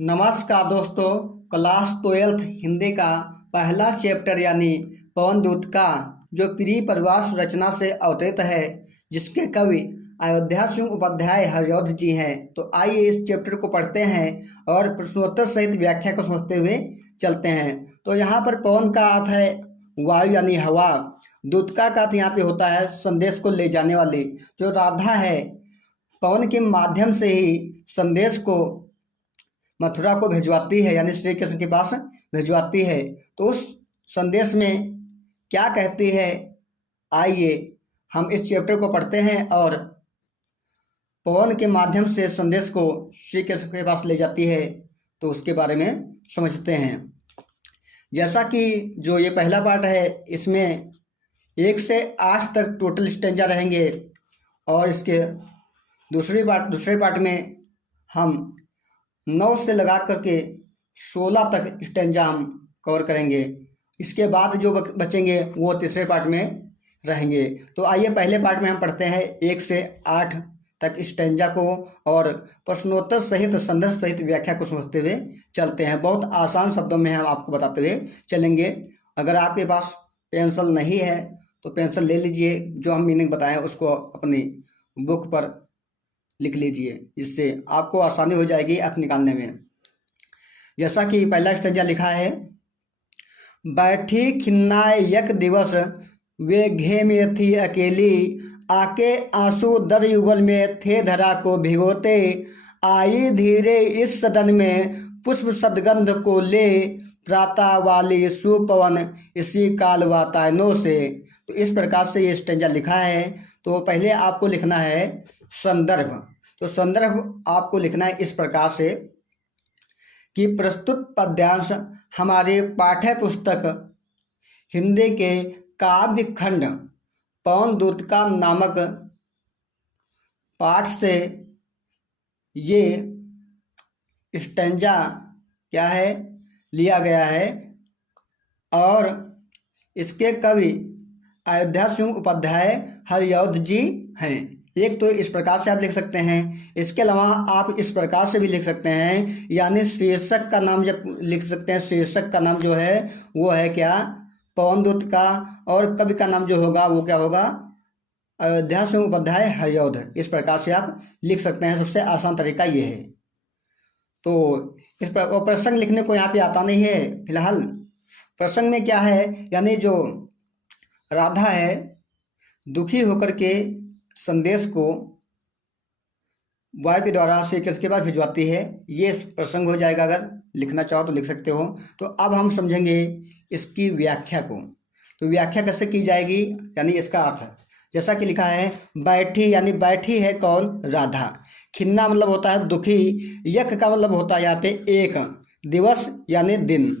नमस्कार दोस्तों। Class 12th Hindi का पहला चैप्टर यानी पवनदूत का जो प्री प्रवास रचना से अवतरित है, जिसके कवि अयोध्या सिंह उपाध्याय हरिऔध जी हैं। तो आइए इस चैप्टर को पढ़ते हैं और प्रश्नोत्तर सहित व्याख्या को समझते हुए चलते हैं। तो यहाँ पर पवन का अर्थ है वायु यानी हवा। दूतका का अर्थ यहाँ पे होता है संदेश को ले जाने वाली। जो राधा है पवन के माध्यम से ही संदेश को मथुरा को भिजवाती है, यानी श्री कृष्ण के पास भिजवाती है। तो उस संदेश में क्या कहती है, आइए हम इस चैप्टर को पढ़ते हैं और पवन के माध्यम से संदेश को श्री कृष्ण के पास ले जाती है तो उसके बारे में समझते हैं। जैसा कि जो ये पहला पार्ट है, इसमें 1 से 8 तक टोटल स्टेंजा रहेंगे और इसके दूसरे पार्ट में हम 9 से लगा करके 16 तक स्टेंजा हम कवर करेंगे। इसके बाद जो बचेंगे वो तीसरे पार्ट में रहेंगे। तो आइए पहले पार्ट में हम पढ़ते हैं 1 से 8 तक स्टेंजा को और प्रश्नोत्तर सहित संदर्भ सहित व्याख्या को समझते हुए चलते हैं। बहुत आसान शब्दों में हम आपको बताते हुए चलेंगे। अगर आपके पास पेंसिल नहीं है तो पेंसिल ले लीजिए, जो हम मीनिंग बताएं उसको अपनी बुक पर लिख लीजिए, इससे आपको आसानी हो जाएगी अर्थ निकालने में। जैसा कि पहला स्टेंजा लिखा है, बैठी खिन्नाए यक दिवस वे घे में थी अकेली, आके आंसू दर युगल में थे धरा को भिगोते, आई धीरे इस सदन में पुष्प सदगंध को ले, प्रातः वाली सुपवन इसी काल वातायनों से। तो इस प्रकार से ये स्टेंजा लिखा है। तो पहले आपको लिखना है संदर्भ। तो संदर्भ आपको लिखना है इस प्रकार से कि प्रस्तुत पद्यांश हमारे पाठ्य पुस्तक हिंदी के काव्य खंड पवनदूत का नामक पाठ से ये स्टेंजा क्या है लिया गया है और इसके कवि अयोध्या सिंह उपाध्याय हरिऔध जी हैं। एक तो इस प्रकार से आप लिख सकते हैं, इसके अलावा आप इस प्रकार से भी लिख सकते हैं, यानी शीर्षक का नाम जब लिख सकते हैं, शीर्षक का नाम जो है वो है क्या, पवनदूत का, और कवि का नाम जो होगा वो क्या होगा, अयोध्या सिंह उपाध्याय हरिऔध। इस प्रकार से आप लिख सकते हैं, सबसे आसान तरीका ये है। तो इस पर प्रसंग लिखने को यहाँ पे आता नहीं है फिलहाल। प्रसंग में क्या है, यानी जो राधा है दुखी होकर के संदेश को वायु के द्वारा श्री कृष्ण के पास भिजवाती है, ये प्रसंग हो जाएगा। अगर लिखना चाहो तो लिख सकते हो। तो अब हम समझेंगे इसकी व्याख्या को। तो व्याख्या कैसे की जाएगी, यानी इसका अर्थ जैसा कि लिखा है, बैठी यानी बैठी है कौन, राधा। खिन्ना मतलब होता है दुखी, यक का मतलब होता है यहाँ पे एक, दिवस यानी दिन,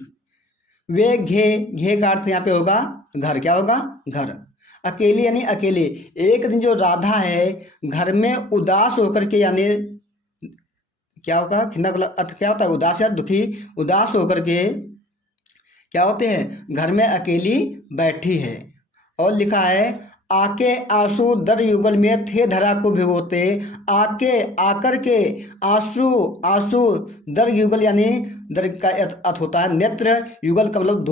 वे घे का अर्थ यहाँ पे होगा घर। क्या होगा, घर। अकेली यानी अकेले। एक दिन जो राधा है घर में उदास होकर के, यानी क्या होगा, खिन्ना का अर्थ क्या होता है, उदास या दुखी। उदास होकर के क्या होते हैं, घर में अकेली बैठी है। और लिखा है, आके आंसू दर युगल में थे धरा को भिगोते, आके आकर के, आंसू दर युगल यानी दर का अर्थ होता है नेत्र, युगल का मतलब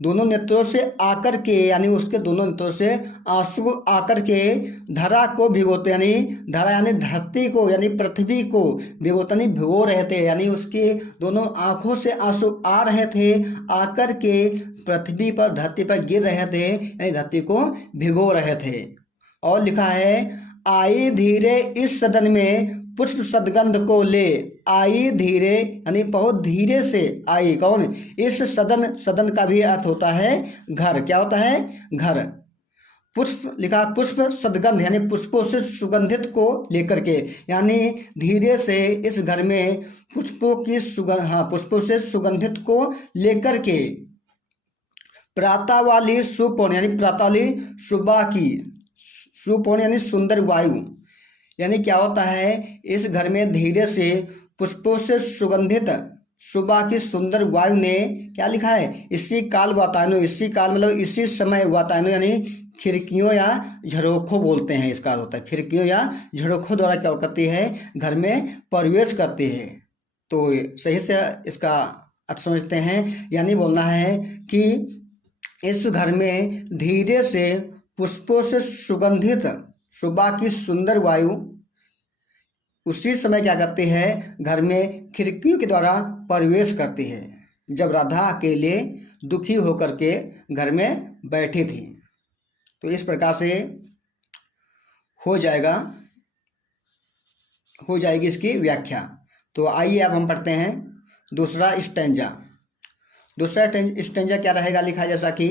दोनों नेत्रों से आकर के, यानी उसके दोनों नेत्रों से आंसू आकर के धरा को भिगोते, यानी धरा यानी धरती को, यानी पृथ्वी को भिगोते यानी भिगो रहे थे, यानी उसके दोनों आंखों से आंसू आ रहे थे, आकर के पृथ्वी पर धरती पर गिर रहे थे, यानी धरती को भिगो रहे थे। और लिखा है, आई धीरे इस सदन में पुष्प सदगंध को ले, आई धीरे यानी बहुत धीरे से आई, कौन, इस सदन का भी अर्थ होता है घर। क्या होता है, घर। पुष्प लिखा, पुष्प सदगंध यानी पुष्पों से सुगंधित को लेकर के, यानी धीरे से इस घर में पुष्पों की पुष्पों से सुगंधित को लेकर के, प्रातः वाली सुपौन यानी प्रातः वाली सुबह की, सुपौन यानी सुंदर वायु, यानी क्या होता है, इस घर में धीरे से पुष्पों से सुगंधित सुबह की सुंदर वायु ने क्या लिखा है, इसी काल वातायनों, इसी काल मतलब इसी समय, वातायनों यानी खिड़कियों या झरोखों बोलते हैं, इसका होता है खिड़कियों या झरोखों द्वारा क्या करती है, घर में प्रवेश करती है। तो सही से इसका अर्थ समझते हैं, यानी बोलना है कि इस घर में धीरे से पुष्पों से सुगंधित सुबह की सुंदर वायु उसी समय क्या करती है, घर में खिड़कियों के द्वारा प्रवेश करती है, जब राधा अकेले दुखी होकर के घर में बैठी थी। तो इस प्रकार से हो जाएगी इसकी व्याख्या। तो आइए अब हम पढ़ते हैं दूसरा स्टैंजा। दूसरा स्टैंजा क्या रहेगा, लिखा जैसा कि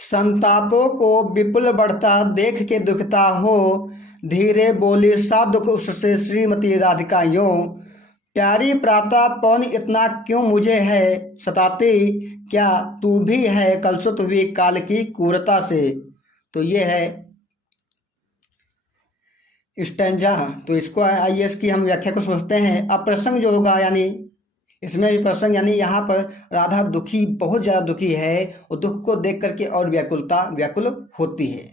संतापों को विपुल बढ़ता देख के दुखता हो, धीरे बोली सा दुख उससे श्रीमती राधिका यूं, प्यारी प्रातः पवन इतना क्यों मुझे है सताती, क्या तू भी है कलसुत हुई काल की क्रूरता से। तो ये है स्टैंजा। तो इसको आइए इसकी हम व्याख्या को समझते हैं। अब प्रसंग जो होगा, यानी इसमें भी प्रसंग, यानी यहाँ पर राधा दुखी, बहुत ज़्यादा दुखी है और दुख को देख करके और व्याकुल होती है।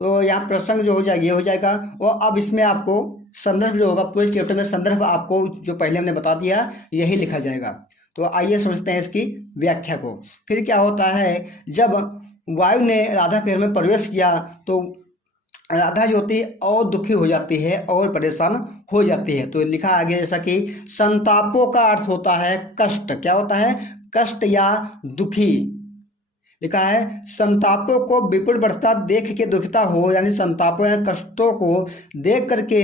तो यहाँ प्रसंग जो हो जाएगा ये हो जाएगा। और अब इसमें आपको संदर्भ जो होगा, पूरे चैप्टर में संदर्भ आपको जो पहले हमने बता दिया यही लिखा जाएगा। तो आइए समझते हैं इसकी व्याख्या को। फिर क्या होता है, जब वायु ने राधा के घर में प्रवेश किया तो राधा जो होती है और दुखी हो जाती है और परेशान हो जाती है। तो लिखा आगे जैसा कि संतापों का अर्थ होता है कष्ट। क्या होता है, कष्ट या दुखी। लिखा है संतापों को विपुल बढ़ता देख के दुखता हो, यानी संतापों या कष्टों को देख करके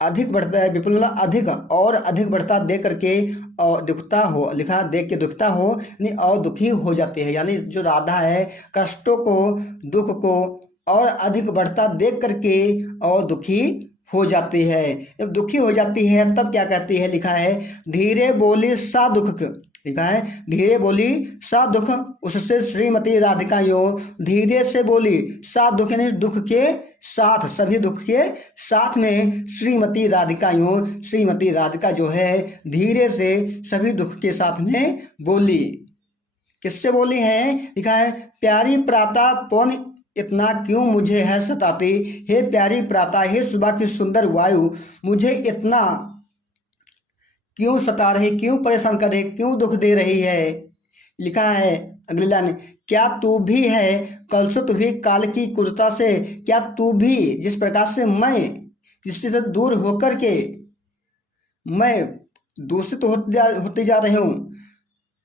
अधिक बढ़ता है, विपुल अधिक और अधिक बढ़ता देख करके और दुखता हो। लिखा देख के दुखता हो यानी और दुखी हो जाती है, यानी जो राधा है कष्टों को, दुख को और अधिक बढ़ता देख करके और दुखी हो जाती है। जब दुखी हो जाती है तब क्या कहती है, लिखा है धीरे बोली सा दुख। लिखा है धीरे बोली सा दुख उससे श्रीमती राधिका यूं, धीरे से बोली सा दुख यानी दुख के साथ, सभी दुख के साथ में श्रीमती राधिका यूं, श्रीमती राधिका जो है धीरे से सभी दुख के साथ में बोली। किससे बोली है, लिखा है प्यारी प्रातः पवन इतना क्यों मुझे है सताती, हे प्यारी प्रातः, हे सुबह की सुंदर वायु मुझे इतना क्यों सता रही, क्यों परेशान कर रही, क्यों दुख दे रही है। लिखा है अगली लाइन, क्या तू भी है कलसुत हुई काल की क्रूरता से, क्या तू भी जिस प्रकार से मैं किसी से दूर होकर के मैं दूषित होती जा रही हूँ,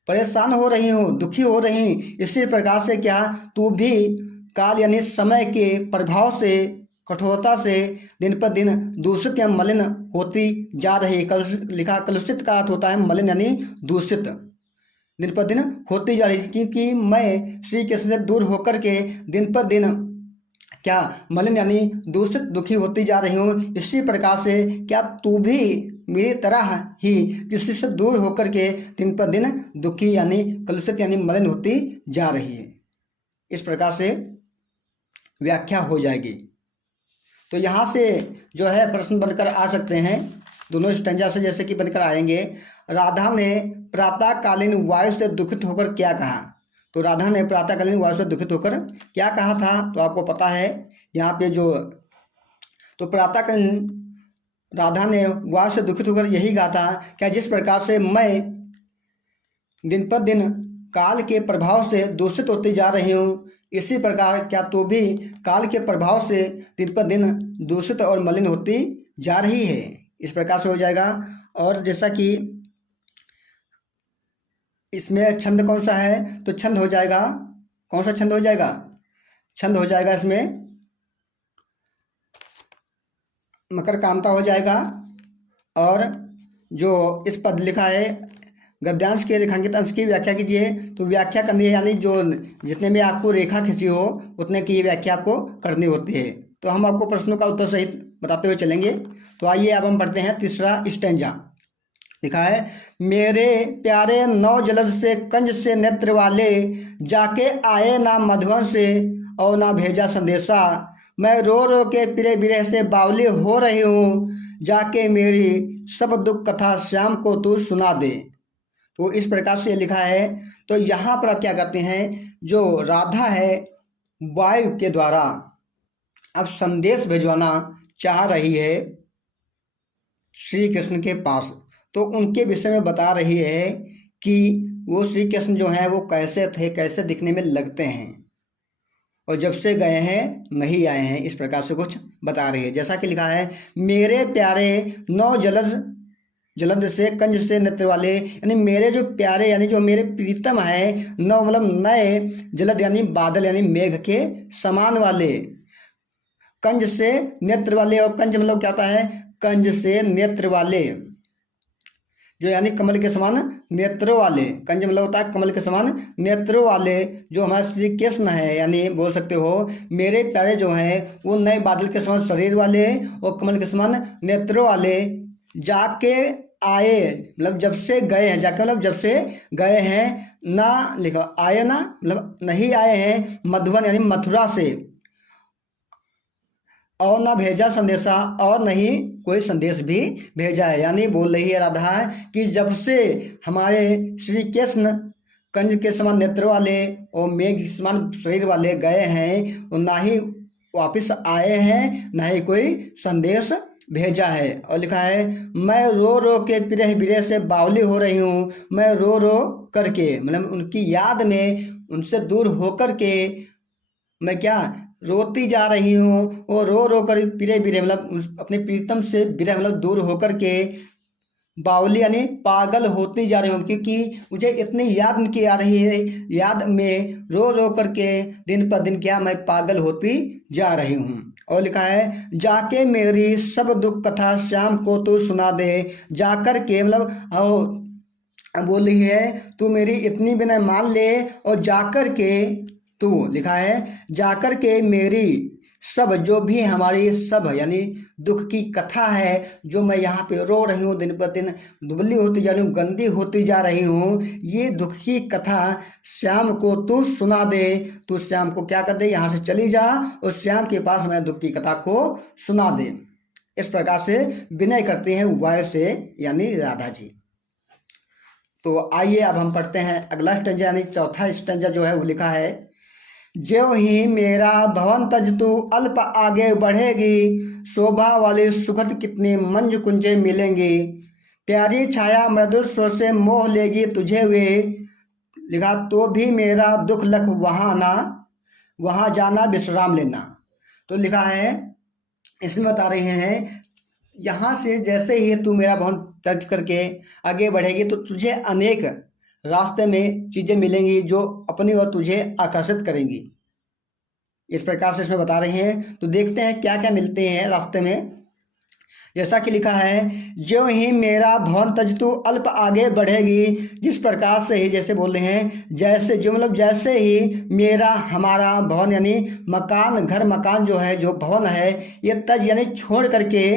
परेशान हो रही हूँ, दुखी हो रही, इसी प्रकार से क्या तू भी काल यानी समय के प्रभाव से, कठोरता से दिन पर दिन दूषित या मलिन होती जा रही है। लिखा कलुषित का अर्थ होता है मलिन यानी दूषित, दिन पर दिन होती जा रही है, क्योंकि मैं श्री कृष्ण से दूर होकर के दिन पर दिन क्या मलिन यानी दूषित दुखी होती जा रही हूँ। इसी प्रकार से क्या तू भी मेरी तरह ही किसी से दूर होकर के दिन पर दिन दुखी यानी कलुषित यानी मलिन होती जा रही है। इस प्रकार से व्याख्या हो जाएगी। तो यहाँ से जो है प्रश्न बनकर आ सकते हैं, दोनों स्टैंजा से जैसे कि बनकर आएंगे। राधा ने प्रातःकालीन वायु से दुखित होकर क्या कहा। तो राधा ने प्रातःकालीन वायु से दुखित होकर क्या कहा था, तो आपको पता है यहाँ पे जो, तो प्रातःकालीन राधा ने वायु से दुखित होकर यही कहा था, क्या जिस प्रकार से मैं दिन पर दिन काल के प्रभाव से दूषित होती जा रही हूँ, इसी प्रकार क्या तू भी काल के प्रभाव से दिन पर दिन दूषित और मलिन होती जा रही है। इस प्रकार से हो जाएगा। और जैसा कि इसमें छंद कौन सा है, तो छंद हो जाएगा, कौन सा छंद हो जाएगा, छंद हो जाएगा इसमें मकर कामता हो जाएगा। और जो इस पद लिखा है गद्यांश के रेखांकित अंश की व्याख्या कीजिए। तो व्याख्या करनी है, यानी जो जितने में आपको रेखा खींची हो उतने की व्याख्या आपको करनी होती है। तो हम आपको प्रश्नों का उत्तर सहित बताते हुए चलेंगे। तो आइए अब हम पढ़ते हैं तीसरा स्टैंजा। लिखा है मेरे प्यारे नौ जलज से कंज से नेत्र वाले, जाके आए ना मधुबन से और ना भेजा संदेशा, मैं रो रो के पिरे बिरह से बावली हो रही हूँ, जाके मेरी सब दुख कथा श्याम को तू सुना दे। तो इस प्रकार से लिखा है। तो यहाँ पर आप क्या करते हैं, जो राधा है वायु के द्वारा अब संदेश भिजवाना चाह रही है श्री कृष्ण के पास। तो उनके विषय में बता रही है कि वो श्री कृष्ण जो हैं वो कैसे थे, कैसे दिखने में लगते हैं, और जब से गए हैं नहीं आए हैं, इस प्रकार से कुछ बता रही है। जैसा कि लिखा है, मेरे प्यारे नौ जलज जलद से कंज से नेत्र वाले, यानी मेरे जो प्यारे यानी जो मेरे प्रीतम है, नौ मतलब नए, जलद यानी बादल यानी मेघ के समान वाले, कंज से नेत्र वाले, और कंज मतलब क्या होता है, कंज से नेत्र वाले, जो यानी कमल के समान नेत्रों वाले, कंज मतलब होता है कमल के समान नेत्रों वाले, जो हमारे श्री कृष्ण है, यानी बोल सकते हो मेरे प्यारे जो हैं वो नए बादल के समान शरीर वाले और कमल के समान नेत्रों वाले, जाके आए मतलब जब से गए हैं, जाके मतलब जब से गए हैं, ना लिखो आए ना मतलब नहीं आए हैं, मधुबन यानी मथुरा से, और ना भेजा संदेशा, और नहीं कोई संदेश भी भेजा है। यानी बोल रही है राधा कि जब से हमारे श्री कृष्ण कंज के समान नेत्र वाले और मेघ के समान शरीर वाले गए हैं, और ना ही वापस आए हैं, ना ही कोई संदेश भेजा है। और लिखा है, मैं रो रो के पिरह बिरह से बावली हो रही हूँ, मैं रो रो करके मतलब उनकी याद में, उनसे दूर होकर के मैं क्या रोती जा रही हूँ, और रो रो कर पिरे बिरे मतलब अपने प्रीतम से बिरह मतलब दूर होकर के बावली यानी पागल होती जा रही हूँ, क्योंकि मुझे इतनी याद उनकी आ रही है, याद में रो रो करके दिन पर दिन क्या मैं पागल होती जा रही हूँ। और लिखा है, जाके मेरी सब दुख कथा श्याम को तू सुना दे, जाकर के मतलब बोल रही है तू मेरी इतनी विनय मान ले, और जाकर के तू, लिखा है जाकर के मेरी सब जो भी हमारी सब यानी दुख की कथा है, जो मैं यहाँ पे रो रही हूँ, दिन पर दिन दुबली होती जा रही हूँ, गंदी होती जा रही हूँ, ये दुख की कथा श्याम को तू सुना दे, तू श्याम को क्या कर दे, यहाँ से चली जा और श्याम के पास मैं दुख की कथा को सुना दे। इस प्रकार से विनय करते हैं वायु से यानी राधा जी। तो आइए अब हम पढ़ते हैं अगला स्टंजा, यानी चौथा स्टंजा जो है वो लिखा है, ज्यों ही मेरा भवन तज तू अल्प आगे बढ़ेगी, शोभा वाली सुखद कितनी मंज कुंजे मिलेंगी, प्यारी छाया मृदुल स्वर से मोह लेगी तुझे वे, लिखा तो भी मेरा दुख लख वहाँ ना, वहाँ जाना विश्राम लेना। तो लिखा है, इसमें बता रहे हैं यहाँ से जैसे ही तू मेरा भवन तज करके आगे बढ़ेगी तो तुझे अनेक रास्ते में चीज़ें मिलेंगी जो अपनी ओर तुझे आकर्षित करेंगी। इस प्रकार से इसमें बता रहे हैं। तो देखते हैं क्या क्या मिलते हैं रास्ते में। जैसा कि लिखा है, ज्यों ही मेरा भवन तज तू अल्प आगे बढ़ेगी, जिस प्रकार से ही, जैसे बोल रहे हैं जैसे, जो मतलब जैसे ही मेरा हमारा भवन यानी मकान, घर मकान जो है, जो भवन है, ये तज यानी छोड़ करके,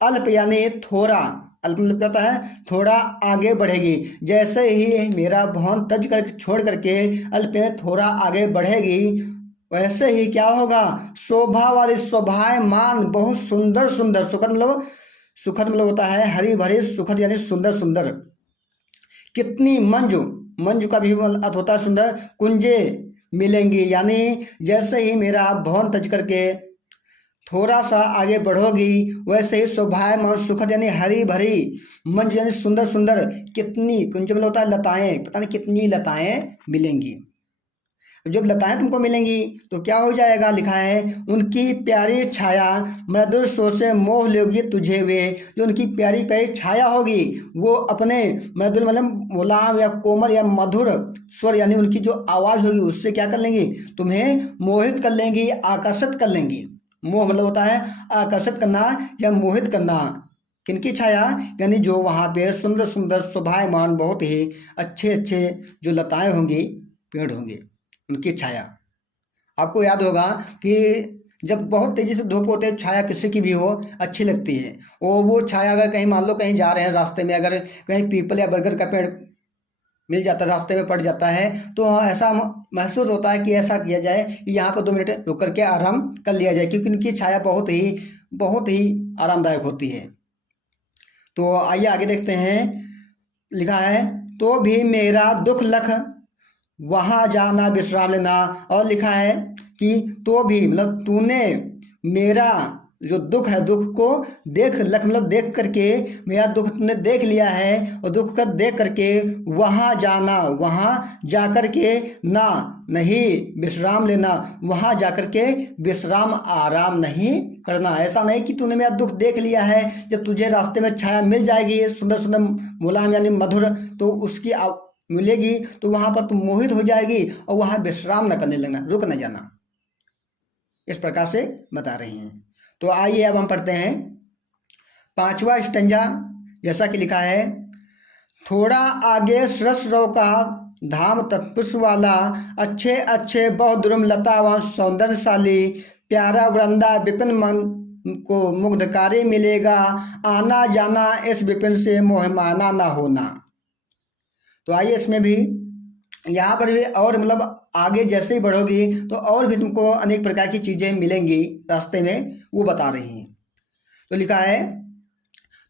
अल्प यानी थोड़ा, अल्प मतलब क्या होता है, थोड़ा आगे बढ़ेगी। जैसे ही मेरा भवन तज कर छोड़ करके अल्प यानी थोड़ा आगे बढ़ेगी, वैसे ही क्या होगा, शोभा वाली, शोभायमान, बहुत सुंदर सुंदर, सुखद मतलब, सुखद मतलब होता है हरी भरी, सुखद यानी सुंदर सुंदर, कितनी मंजू, मंजू का भी अर्थ होता है सुंदर, कुंजे मिलेंगी। यानी जैसे ही मेरा भवन तज करके थोड़ा सा आगे बढ़ोगी, वैसे ही शोभायमान, सुखद यानी हरी भरी, मंजू यानी सुंदर सुंदर, कितनी, कुंज मतलब होता है लताएं, पता नहीं कितनी लताएं मिलेंगी। जब लताएं तुमको मिलेंगी तो क्या हो जाएगा, लिखा है, उनकी प्यारी छाया मृदुल स्वर से मोह लेगी तुझे वे, जो उनकी प्यारी प्यारी छाया होगी वो अपने मृदुल मतलब मुलायम या कोमल या मधुर स्वर यानी उनकी जो आवाज़ होगी उससे क्या कर लेंगी, तुम्हें मोहित कर लेंगी, आकर्षित कर लेंगी। मोह मतलब होता है आकर्षित करना या मोहित करना। किनकी छाया, यानी जो वहाँ पे सुंदर सुंदर शोभायमान, बहुत ही अच्छे अच्छे जो लताएं होंगी, पेड़ होंगे, उनकी छाया। आपको याद होगा कि जब बहुत तेज़ी से धूप होते है, छाया किसी की भी हो अच्छी लगती है, और वो छाया अगर कहीं मान लो कहीं जा रहे हैं रास्ते में, अगर कहीं पीपल या बरगद का पेड़ मिल जाता है, रास्ते में पड़ जाता है, तो ऐसा महसूस होता है कि ऐसा किया जाए कि यहाँ पर 2 मिनट रुक करके आराम कर लिया जाए, क्योंकि उनकी छाया बहुत ही आरामदायक होती है। तो आइए आगे देखते हैं। लिखा है, तो भी मेरा दुख लख वहाँ जाना विश्राम लेना। और लिखा है कि तो भी मतलब तूने मेरा जो दुख है, दुख को देख लख मतलब देख करके, मेरा दुख तुमने देख लिया है और दुख का देख करके वहाँ जाना, वहाँ जा कर के ना नहीं विश्राम लेना, वहाँ जा कर के विश्राम आराम नहीं करना। ऐसा नहीं कि तूने मेरा दुख देख लिया है, जब तुझे रास्ते में छाया मिल जाएगी सुंदर सुंदर मुलायम यानी मधुर, तो उसकी मिलेगी तो वहाँ पर तुम मोहित हो जाएगी और वहाँ विश्राम न करने लगना, रुक न जाना। इस प्रकार से बता रही हैं। तो आइए अब हम पढ़ते हैं 5वां स्टंजा, जैसा कि लिखा है, थोड़ा आगे सरस रव का धाम तत्पुष्प वाला, अच्छे अच्छे बहुत दुर्म लता व सौंदर्यशाली, प्यारा वृंदा विपिन मन को मुग्धकारी मिलेगा, आना जाना इस विपिन से मोहमाना ना होना। तो आइए इसमें भी यहाँ पर भी और मतलब आगे जैसे ही बढ़ोगी तो और भी तुमको अनेक प्रकार की चीज़ें मिलेंगी रास्ते में, वो बता रही हैं। तो लिखा है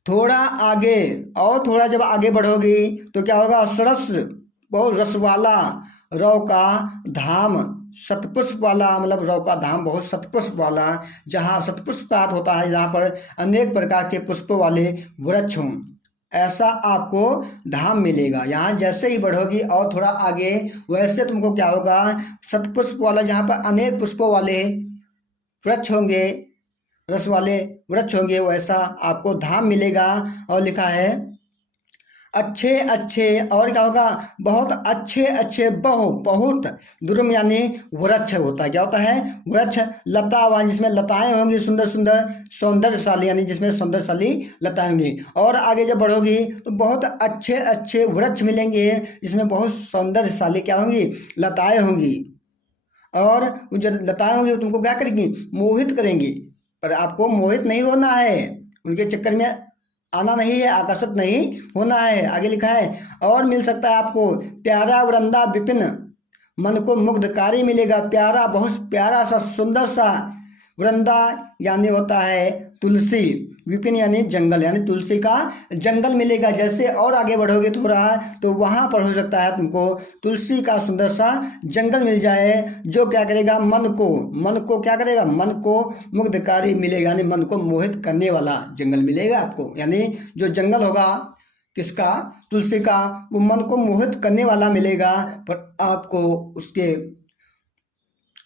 थोड़ा आगे, और थोड़ा जब आगे बढ़ोगी तो क्या होगा, सरस बहुत रस वाला, रव का धाम सतपुष्प वाला, मतलब रव का धाम बहुत सतपुष्प वाला, जहाँ सतपुष्प का अर्थ होता है जहाँ पर अनेक प्रकार के पुष्प वाले वृक्ष हों, ऐसा आपको धाम मिलेगा। यहाँ जैसे ही बढ़ोगी और थोड़ा आगे वैसे तुमको क्या होगा, सतपुष्प वाला जहाँ पर अनेक पुष्पों वाले वृक्ष होंगे, रस वाले वृक्ष होंगे, वैसा आपको धाम मिलेगा। और लिखा है अच्छे अच्छे, और क्या होगा, बहुत अच्छे अच्छे बहुत दुर्म यानी वृक्ष होता है, क्या होता है, वृक्ष, लतावान जिसमें लताएं होंगी सुंदर सुंदर, सौंदर्यशाली यानी जिसमें सौंदर्यशाली लताएं होंगी। और आगे जब बढ़ोगी तो बहुत अच्छे अच्छे वृक्ष मिलेंगे जिसमें बहुत सौंदर्यशाली क्या होंगी, लताएं होंगी। और वो जो लताएं होंगी तुमको क्या करेंगी, मोहित करेंगी, पर आपको मोहित नहीं होना है, उनके चक्कर में आना नहीं है, आकर्षित नहीं होना है। आगे लिखा है और मिल सकता है आपको प्यारा वृंदा विपिन, मन को मुग्धकारी मिलेगा, प्यारा बहुत प्यारा सा सुंदर सा, वृंदा यानी होता है तुलसी, विपिन यानी जंगल, यानी तुलसी का जंगल मिलेगा। जैसे और आगे बढ़ोगे थोड़ा तो वहाँ पर हो सकता है तुमको तुलसी का सुंदर सा जंगल मिल जाए, जो क्या करेगा, मन को क्या करेगा, मन को मुग्धकारी मिलेगा, यानी मन को मोहित करने वाला जंगल मिलेगा आपको। यानी जो जंगल होगा किसका, तुलसी का, वो मन को मोहित करने वाला मिलेगा, पर आपको उसके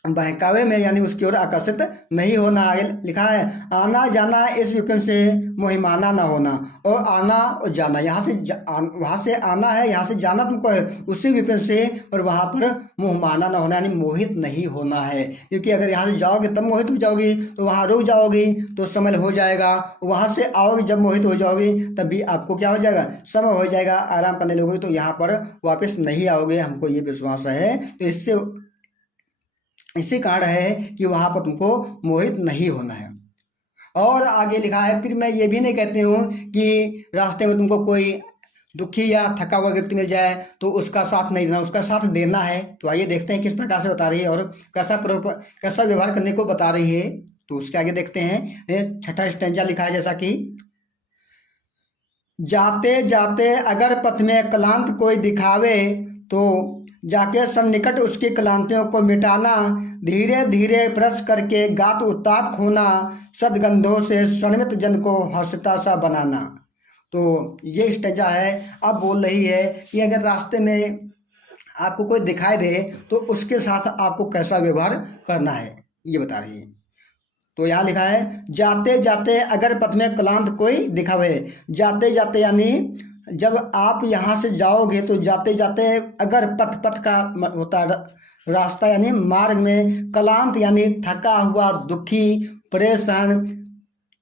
बहकावे में यानी उसकी ओर आकर्षित नहीं होना। आगे लिखा है आना जाना इस विपिन से मोहिमाना ना होना, और आना और जाना, यहाँ से वहाँ से आना है, यहाँ से जाना तुमको है उसी विपिन से, पर वहाँ पर मोहमाना ना होना यानी मोहित नहीं होना है। क्योंकि अगर यहाँ से जाओगे तब मोहित हो जाओगी तो वहाँ रुक जाओगी तो समय हो जाएगा, वहाँ से आओगे जब मोहित हो जाओगी तब भी आपको क्या हो जाएगा, समय हो जाएगा, आराम करने लगोगे तो यहाँ पर वापस नहीं आओगे, हमको ये विश्वास है। तो इससे इसी कारण है कि वहाँ पर तुमको मोहित नहीं होना है। और आगे लिखा है, फिर मैं ये भी नहीं कहती हूँ कि रास्ते में तुमको कोई दुखी या थका हुआ व्यक्ति मिल जाए तो उसका साथ नहीं देना, उसका साथ देना है। तो आइए देखते हैं किस प्रकार से बता रही है और कैसा व्यवहार करने को बता रही है। तो उसके आगे देखते हैं 6ठा स्टैंजा लिखा है, जैसा कि जाते जाते अगर पथ में क्लांत कोई दिखावे, तो जाके सन्निकट उसकी क्लांतियों को मिटाना, धीरे धीरे ब्रश करके गात उत्ताप खोना, सदगंधों से शर्मित जन को हंसता सा बनाना। तो ये स्टेजा है, अब बोल रही है कि अगर रास्ते में आपको कोई दिखाई दे तो उसके साथ आपको कैसा व्यवहार करना है, ये बता रही है। तो यहाँ लिखा है जाते जाते अगर पथ में क्लांत कोई दिखावे, जाते जाते यानी जब आप यहाँ से जाओगे तो जाते जाते अगर पथ का होता रास्ता यानी मार्ग में, क्लांत यानी थका हुआ, दुखी, परेशान,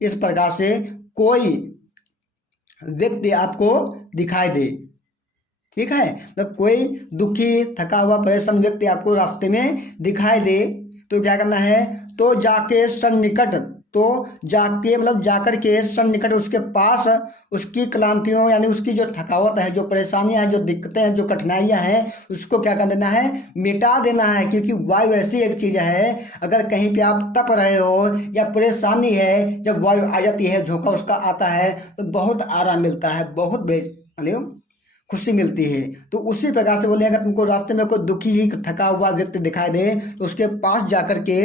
इस प्रकार से कोई व्यक्ति आपको दिखाई दे, ठीक है, मतलब कोई दुखी थका हुआ परेशान व्यक्ति आपको रास्ते में दिखाई दे तो क्या करना है, तो जाके सन्निकट, तो जाके मतलब जाकर के सन्निकट उसके पास उसकी क्लांतियों यानी उसकी जो थकावट है, जो परेशानियां हैं, जो दिक्कतें हैं, जो कठिनाइयां हैं, उसको क्या कर देना है, मिटा देना है। क्योंकि वायु ऐसी एक चीज़ है, अगर कहीं पे आप तप रहे हो या परेशानी है, जब वायु आ जाती है, झोंका उसका आता है तो बहुत आराम मिलता है, बहुत खुशी मिलती है। तो उसी प्रकार से बोले अगर तुमको रास्ते में कोई दुखी ही थका हुआ व्यक्ति दिखाई दे तो उसके पास जाकर के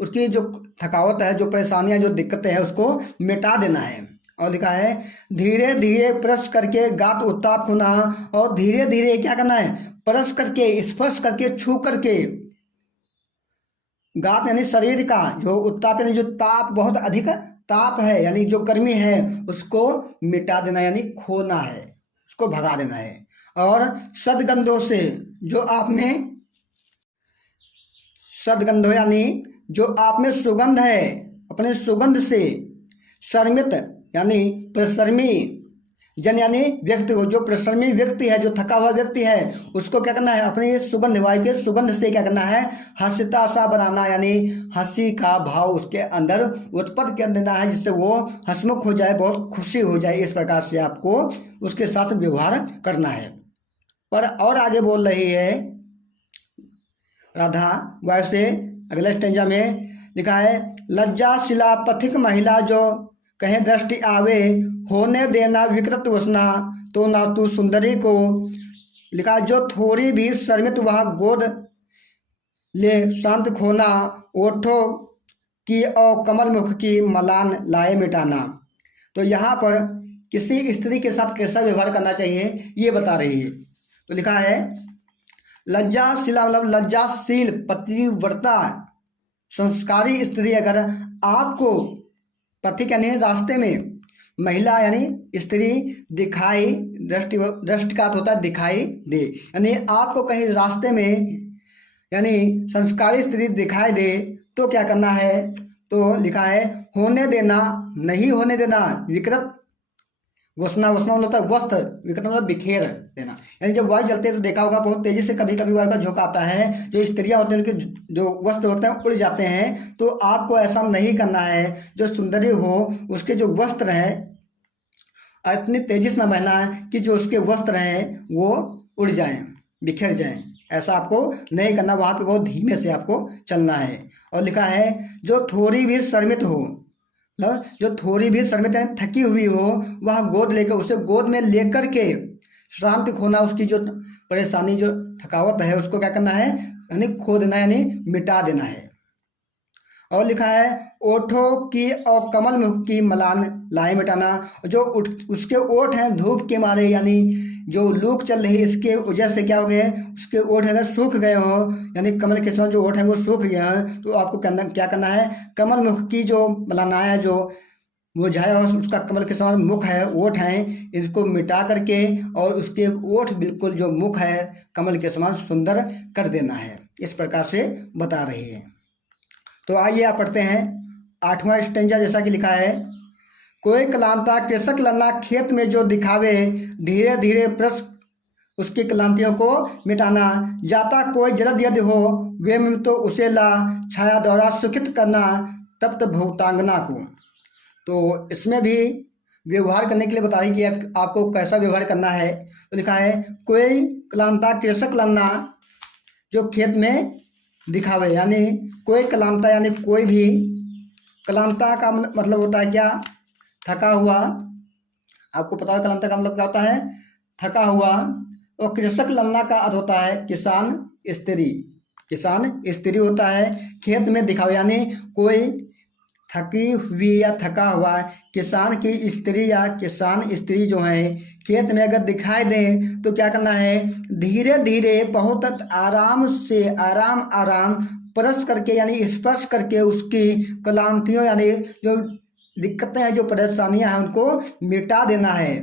उसकी जो थकावट है, जो परेशानियां, जो दिक्कतें हैं, उसको मिटा देना है। और लिखा है धीरे धीरे प्रेस करके गात उत्ताप होना, और धीरे धीरे क्या करना है, प्रेस करके, स्पर्श करके, छू करके, गात यानी शरीर का जो उत्ताप यानी जो ताप, बहुत अधिक ताप है यानी जो गर्मी है, उसको मिटा देना यानी खोना है, उसको भगा देना है। और सदगंधों से, जो आप में सदगंधो यानी जो आप में सुगंध है, अपने सुगंध से शर्मित यानी प्रशर्मी जन यानी व्यक्ति को, जो प्रशर्मी व्यक्ति है, जो थका हुआ व्यक्ति है, उसको क्या करना है, अपने ये सुगंध, वायु के सुगंध से क्या करना है, हंसता सा बनाना यानी हंसी का भाव उसके अंदर उत्पन्न कर देना है, जिससे वो हंसमुख हो जाए, बहुत खुशी हो जाए। इस प्रकार से आपको उसके साथ व्यवहार करना है। पर और आगे बोल रही है राधा, वैसे अगले स्टेंजा में लिखा है लज्जाशिला पथिक महिला जो कहे दृष्टि आवे, होने देना विकृत वसना तो ना तू सुंदरी को। लिखा जो थोड़ी भी शर्मित वह गोद ले शांत खोना, ओठों की और कमल मुख की मलान लाए मिटाना। तो यहाँ पर किसी स्त्री के साथ कैसा व्यवहार करना चाहिए ये बता रही है। तो लिखा है लज्जाशिला मतलब लज्जाशील पतिव्रता संस्कारी स्त्री अगर आपको पति यानी रास्ते में महिला यानी स्त्री दिखाई, दृष्टि का होता है दिखाई दे, यानी आपको कहीं रास्ते में यानी संस्कारी स्त्री दिखाई दे तो क्या करना है। तो लिखा है होने देना, नहीं होने देना विकृत वसना, वसना मतलब होता है वस्त्र, विकृत मतलब बिखेर देना, यानी जब वायु चलती है तो देखा होगा बहुत तेजी से कभी कभी वायु का झोंका आता है, जो स्त्रियां होती हैं उनके जो वस्त्र होते हैं उड़ जाते हैं। तो आपको ऐसा नहीं करना है, जो सुंदरी हो उसके जो वस्त्र हैं इतनी तेजी से ना बहना है कि जो उसके वस्त्र हैं वो उड़ जाएं, बिखर जाएं, ऐसा आपको नहीं करना, वहाँ पे बहुत धीमे से आपको चलना है। और लिखा है जो थोड़ी भी शर्मित हो, जो थोड़ी भी शर्मित है, थकी हुई हो, वह गोद लेकर, उसे गोद में लेकर के शांति खोना, उसकी जो परेशानी, जो थकावट है उसको क्या करना है यानी खो देना यानी मिटा देना है। और लिखा है ओठों की और कमल मुख की मलान लाए मिटाना, जो उसके ओठ हैं धूप के मारे यानी जो लूक चल रही है इसके वजह से क्या हो गए, उसके ओठ अगर सूख गए हों यानी कमल के समान जो ओठ हैं वो सूख गए हैं, तो आपको क्या करना है, कमल मुख की जो मलानाया जो मुरझाया उसका कमल के समान मुख है, ओठ हैं, इसको मिटा करके और उसके ओठ बिल्कुल जो मुख है कमल के समान सुंदर कर देना है। इस प्रकार से बता रही है। तो आइए आप पढ़ते हैं 8वां स्टेंजा, जैसा कि लिखा है कोई क्लांता कृषक लन्ना खेत में जो दिखावे, धीरे धीरे प्रस उसकी क्लांतियों को मिटाना, जाता कोई जलद यदि हो वे में तो उसे ला, छाया द्वारा सुखित करना तप्त भूतांगना को। तो इसमें भी व्यवहार करने के लिए बता रही कि आपको कैसा व्यवहार करना है। तो लिखा है कोई क्लांता कृषक लन्ना जो खेत में दिखावे, यानी कोई क्लांता यानी कोई भी, क्लांता का मतलब होता है क्या, थका हुआ, आपको पता है क्लांता का मतलब क्या होता है, थका हुआ। और कृषक लन्ना का अर्थ होता है किसान स्त्री, किसान स्त्री होता है, खेत में दिखावे यानी कोई थकी हुई या थका हुआ किसान की स्त्री या किसान स्त्री जो है खेत में अगर दिखाई दें तो क्या करना है, धीरे धीरे बहुत आराम से, आराम आराम परस करके यानी स्पर्श करके उसकी क्लांतियों यानी जो दिक्कतें हैं, जो परेशानियां हैं उनको मिटा देना है।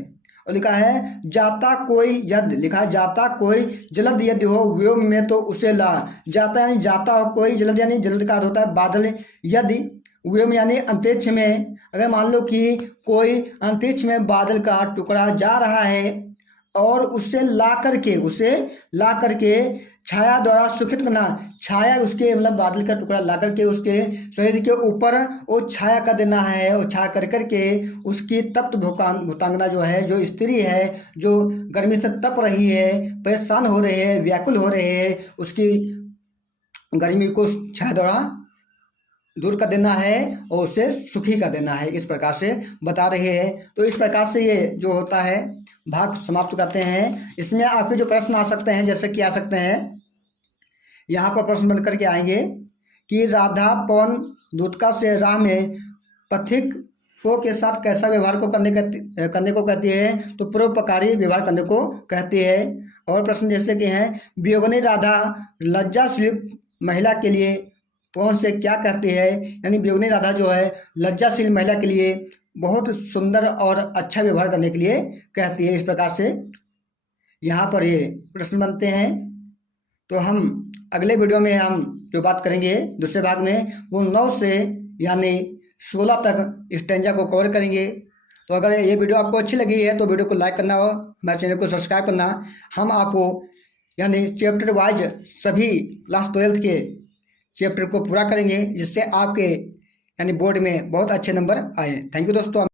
और लिखा है जाता कोई यद, लिखा है जाता कोई जलद यदि हो व्योम में तो उसे ला, जाता यानी जाता हो कोई, जलद यानी जलद का होता है बादल, यदि व्योम यानी अंतरिक्ष में, अगर मान लो कि कोई अंतरिक्ष में बादल का टुकड़ा जा रहा है और उसे ला करके छाया द्वारा सुखित करना, छाया उसके मतलब बादल का टुकड़ा ला करके उसके शरीर के ऊपर वो छाया कर देना है, और छाया कर करके उसकी तप्त भूतांगना जो है, जो स्त्री है, जो गर्मी से तप रही है, परेशान हो रहे हैं, व्याकुल हो रहे हैं, उसकी गर्मी को छाया द्वारा दूर कर देना है और उसे सुखी कर देना है। इस प्रकार से बता रहे हैं। तो इस प्रकार से ये जो होता है भाग समाप्त करते हैं। इसमें आपके जो प्रश्न आ सकते हैं, जैसे कि आ सकते हैं यहाँ पर प्रश्न बन करके आएंगे कि राधा पवन दूतका से राह में पथिकों के साथ कैसा व्यवहार को करने को कहती है, तो परोपकारी व्यवहार करने को कहती है। और प्रश्न जैसे कि हैं, वियोगिनी राधा लज्जाशील महिला के लिए पवन से क्या कहती है, यानी वियोगिनी राधा जो है लज्जाशील महिला के लिए बहुत सुंदर और अच्छा व्यवहार करने के लिए कहती है। इस प्रकार से यहाँ पर ये प्रश्न बनते हैं। तो हम अगले वीडियो में हम जो बात करेंगे दूसरे भाग में, वो 9 से यानी 16 तक स्टैंजा को कवर करेंगे। तो अगर ये वीडियो आपको अच्छी लगी है तो वीडियो को लाइक करना और हमारे चैनल को सब्सक्राइब करना। हम आपको यानी चैप्टर वाइज सभी क्लास 12th के चैप्टर को पूरा करेंगे, जिससे आपके यानी बोर्ड में बहुत अच्छे नंबर आए। थैंक यू दोस्तों।